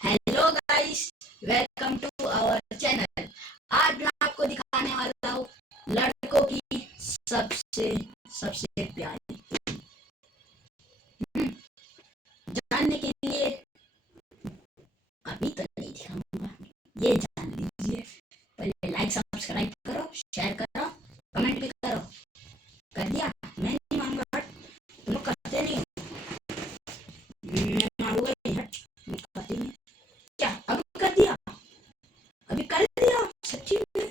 Hello guys, welcome to our channel. आज मैं आपको दिखाने वाला हूँ लड़कों की सबसे सबसे प्यारी। हम्म, जानने के लिए अभी तो नहीं दिखाऊंगा, ये जान लीजिए। पहले लाइक सब्सक्राइब करो, शेयर करो, कमेंट भी करो। कर दिया? मैं नहीं मांगूंगा, हट। तुम लोग करते नहीं हो। मैं मांगूंगा नहीं, हट। तुम करते नहीं। क्या अभी कर दिया? अभी कर दिया सच्ची में?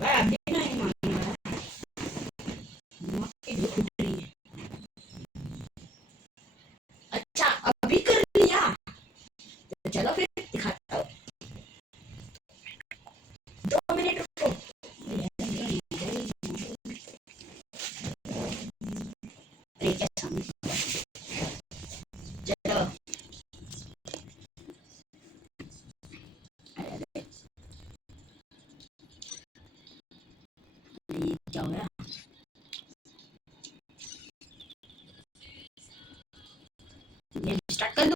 मैं अभी नहीं मांगूंगा। मक्खी भी उड़ रही है। अच्छा, अभी कर लिया? तो चलो फिर दिखाता हूँ। 2 मिनट रुको। अरे क्या सामने। चलो। अरे ये क्या हो गया? ये स्टार्ट कर दूँ?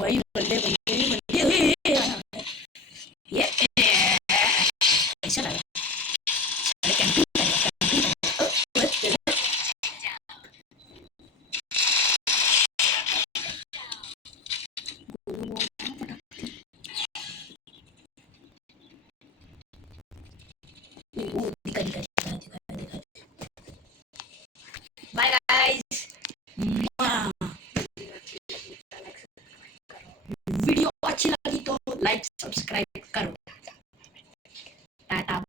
वही बंदे बंदे बंदे ये ऐसा लगा। अरे कैंपिंग दिखा दिखा दिखा दिखा दिखा। Bye guys. वीडियो अच्छी लगी तो लाइक सब्सक्राइब करो। टाटा।